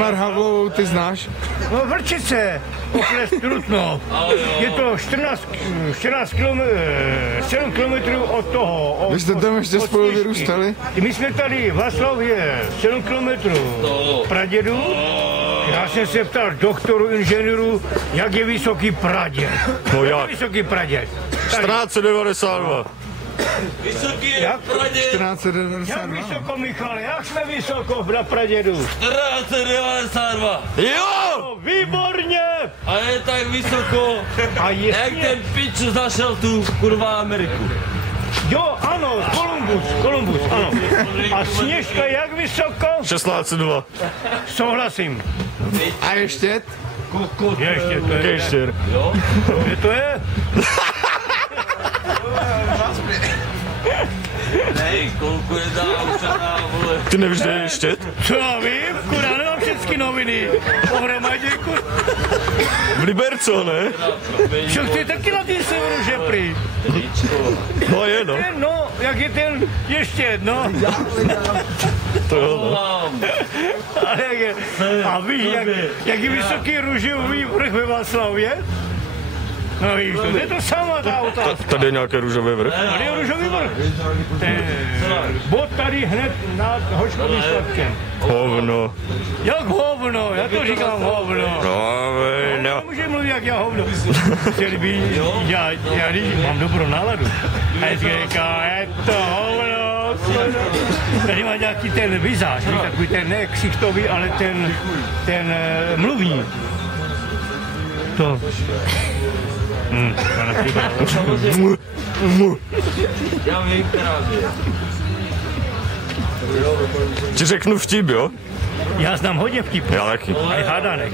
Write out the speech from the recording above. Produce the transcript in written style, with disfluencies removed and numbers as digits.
Havlovou ty znáš? No Vrčice, okres Trutnov. Je to 7 kilometrů od toho. Vy jste tam ještě spolu vyrůstali? My jsme tady v Haslově 7 kilometrů pradědu. Já jsem se ptal doktoru, inženýru, jak je vysoký praděd. No jak? Vysoký praděd. 1492. Vysoký je praděd. 1492. Jak vysoko, Michale, jak jsme vysoko na pradědu? 1492. Jo! No, výborně! A je tak vysoko, A jak jestli... ten pič našel tu kurva Ameriku. Jo, ano, Kolumbus, ano. A Sněžka jak vysoko? 1602. Souhlasím. A ještě? Ještě, to je. Kejštěr. Kde to je? Nej, kolku je dá, vole. Ty nevíš, kde je Štět? Co já vím, kurá, nemám všechny noviny. Pohromadě, V Liberco, ne? Však ty taky na tým severu, že prý. No je, no. No, jak je ten ještě, no. To jo, no. Ale jak je, a víš, jak je vysoký růžový vrch ve Václavě? No víš, to je to sama ta otázka. Tady je nějaké růžové vrch. Tady je růžový vrch. Bod tady hned nad Hoškovým statkem. Hovno. Jak hovno, já to říkám hovno. Hovno. Nemůže mluvit jak já hovno. Chtěli by, já mám dobrou náladu. A já říkám, je to hovno. Tady má nějaký ten vizáž, takový ten ne ksichtový, ale ten mluvní. To. Já vím, která je. Ti řeknu vtip, jo? Já znám hodně vtipů. Já taky. A i hádanek.